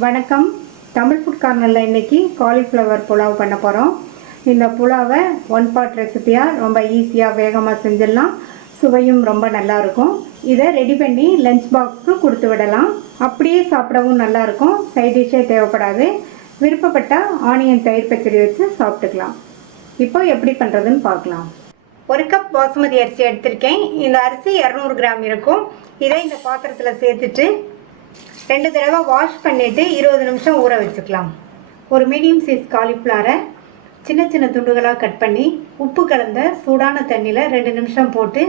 வணக்கம். தமிழ் ஃபுட் கார்னரில் இன்றைக்கி காலிஃப்ளவர் புலாவ் பண்ண போகிறோம். இந்த புலாவை ஒன் பாட் ரெசிபியாக ரொம்ப ஈஸியாக வேகமாக செஞ்சிடலாம். சுவையும் ரொம்ப நல்லாயிருக்கும். இதை ரெடி பண்ணி லஞ்ச் பாக்ஸுக்கு கொடுத்து விடலாம். அப்படியே சாப்பிடவும் நல்லாயிருக்கும். சைட் டிஷ்ஷே தேவைப்படாது. விருப்பப்பட்டால் ஆனியன் தயிர் பச்சடி வச்சு சாப்பிட்டுக்கலாம். இப்போ எப்படி பண்ணுறதுன்னு பார்க்கலாம். 1 கப் பாசுமதி அரிசி எடுத்திருக்கேன். இந்த அரிசி 200 கிராம் இருக்கும். இதை இந்த பாத்திரத்தில் சேர்த்துட்டு 2 தடவை வாஷ் பண்ணிவிட்டு 20 நிமிஷம் ஊற வச்சுக்கலாம். ஒரு மீடியம் சைஸ் காலிஃப்ளவரை சின்ன சின்ன துண்டுகளாக கட் பண்ணி உப்பு கலந்த சூடான தண்ணியில் 2 நிமிஷம் போட்டு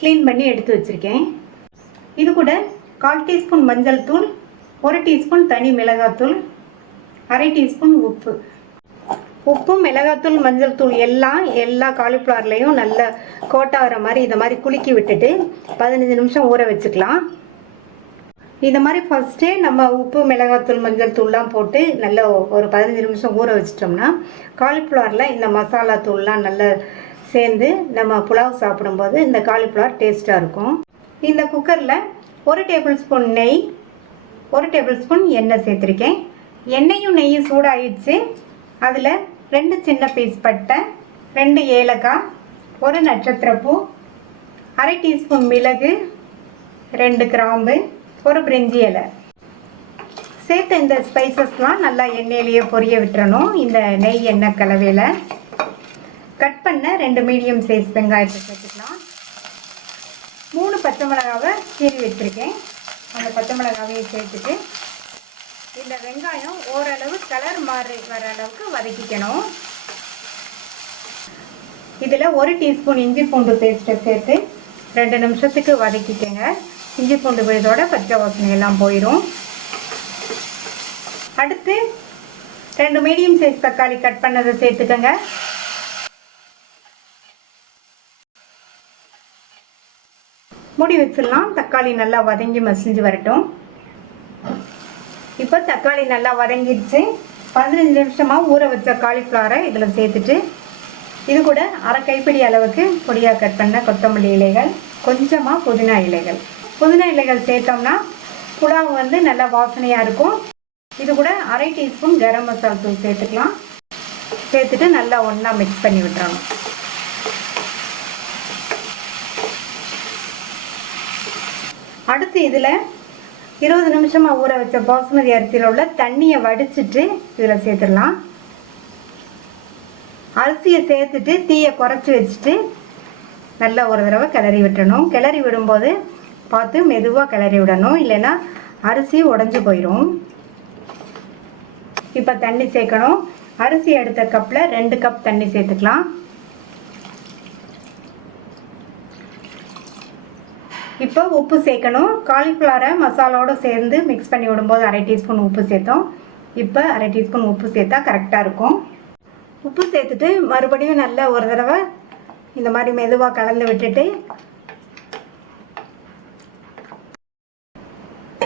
க்ளீன் பண்ணி எடுத்து வச்சுருக்கேன். இது கூட 1/4 டீஸ்பூன் மஞ்சள் தூள், 1 டீஸ்பூன் தனி மிளகாத்தூள், 1/2 டீஸ்பூன் உப்பு. உப்பு, மிளகாத்தூள், மஞ்சள் தூள் எல்லா காலிஃப்ளவர்லேயும் நல்லா கோட்டாகிற மாதிரி இதை மாதிரி குலுக்கி விட்டுட்டு 15 நிமிஷம் ஊற வச்சுக்கலாம். இந்த மாதிரி ஃபஸ்ட்டே நம்ம உப்பு, மிளகாத்தூள், மஞ்சள் தூள்லாம் போட்டு நல்லா ஒரு 15 நிமிஷம் ஊற வச்சிட்டோம்னா காலிஃப்ளவரில் இந்த மசாலா தூள்லாம் நல்லா சேர்ந்து நம்ம புலாவ் சாப்பிடும்போது இந்த காலிஃப்ளவர் டேஸ்ட்டாக இருக்கும். இந்த குக்கரில் 1 டேபிள் ஸ்பூன் நெய், 1 டேபிள் ஸ்பூன் எண்ணெய் சேர்த்துருக்கேன். எண்ணெயும் நெய்யும் சூடாகிடுச்சு. அதில் 2 சின்ன பீஸ் பட்டை, 2 ஏலக்காய், 1 நட்சத்திரப்பூ, 1/2 டீஸ்பூன் மிளகு, 2 கிராம்பு, 1 பிரிஞ்சி இலை சேர்த்து இந்த ஸ்பைசஸ்லாம் நல்லா எண்ணெயிலேயே பொரிய விட்டுறணும். இந்த நெய் எண்ணெய் கலவையில் கட் பண்ண 2 மீடியம் சைஸ் வெங்காயத்தை சேர்த்துக்கலாம். 3 பச்சை மிளகாவை கீறி வச்சுருக்கேன். அந்த பச்சை மிளகாவையை சேர்த்துட்டு இந்த வெங்காயம் ஓரளவு கலர் மாறி வர அளவுக்கு வதக்கிக்கணும். இதில் 1 டீஸ்பூன் இஞ்சி பூண்டு பேஸ்ட்டை சேர்த்து 2 நிமிஷத்துக்கு வதக்கிக்கங்க. இஞ்சி பூண்டு விழுதோட பச்சை வாசனை எல்லாம் போயிடும். அடுத்து 2 மீடியம் சைஸ் தக்காளி கட் பண்ணதை சேர்த்துக்கங்க. மூடி வச்சிடலாம். தக்காளி நல்லா வதங்கி மசிஞ்சு வரட்டும். இப்போ தக்காளி நல்லா வதங்கிடுச்சு. 15 நிமிஷமாக ஊற வச்ச காலிஃப்ளவரை இதில் சேர்த்துட்டு இது கூட 1/2 கைப்பிடி அளவுக்கு பொடியாக கட் பண்ண கொத்தமல்லி இலைகள், கொஞ்சமாக புதினா இலைகள். புதினா இலைகள் சேர்த்தோம்னா புலாவ் நல்லா வாசனையாக இருக்கும். இது கூட 1/2 டீஸ்பூன் கரம் மசாலா தூள் சேர்த்துக்கலாம். சேர்த்துட்டு நல்லா ஒன்றா மிக்ஸ் பண்ணி விட்டுறணும். அடுத்து இதில் 20 நிமிஷமாக ஊற வச்ச பாசுமதி அரிசியில் உள்ள தண்ணியை வடிச்சிட்டு இதில் சேர்த்துடலாம். அரிசியை சேர்த்துட்டு தீயை குறைச்சி வச்சுட்டு நல்லா ஒரு தடவை கிளறி விட்டணும். கிளறி விடும்போது பார்த்து மெதுவாக கிளறி விடணும், இல்லைன்னா அரிசி உடஞ்சி போயிடும். இப்போ தண்ணி சேர்க்கணும். அரிசி எடுத்த கப்பில் 2 கப் தண்ணி சேர்த்துக்கலாம். இப்போ உப்பு சேர்க்கணும். காலிஃப்ளவரை மசாலாவோடு சேர்ந்து மிக்ஸ் பண்ணி விடும்போது 1/2 டீஸ்பூன் உப்பு சேர்த்தோம். இப்போ 1/2 டீஸ்பூன் உப்பு சேர்த்தா கரெக்டாக இருக்கும். உப்பு சேர்த்துட்டு மறுபடியும் நல்லா ஒரு தடவை இந்த மாதிரி மெதுவாக கலந்து விட்டுட்டு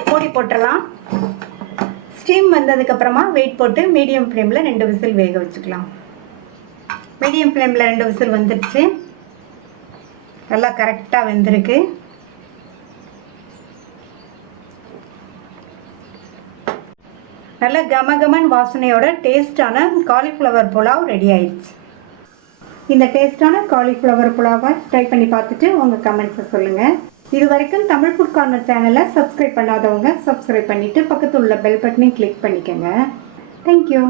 மூடி போட்டுடலாம். ஸ்டீம் வந்ததுக்கப்புறமா வெயிட் போட்டு மீடியம் ஃப்ளேமில் 2 விசில் வேக வச்சுக்கலாம். மீடியம் ஃப்ளேமில் 2 விசில் வந்துடுச்சு. நல்லா கரெக்டாக வெந்திருக்கு. நல்ல கமகமன் வாசனையோட டேஸ்டான காலிஃப்ளவர் புலாவ் ரெடி ஆயிடுச்சு. இந்த டேஸ்டான காலிஃப்ளவர் புலாவை ட்ரை பண்ணி பார்த்துட்டு உங்கள் கமெண்ட்ஸை சொல்லுங்கள். இது வரைக்கும் தமிழ் ஃபுட் கார்னர் சேனலை சப்ஸ்கிரைப் பண்ணாதவங்க சப்ஸ்கிரைப் பண்ணிவிட்டு பக்கத்தில் உள்ள பெல் பட்டனையும் கிளிக் பண்ணிக்கோங்க. தேங்க்யூ.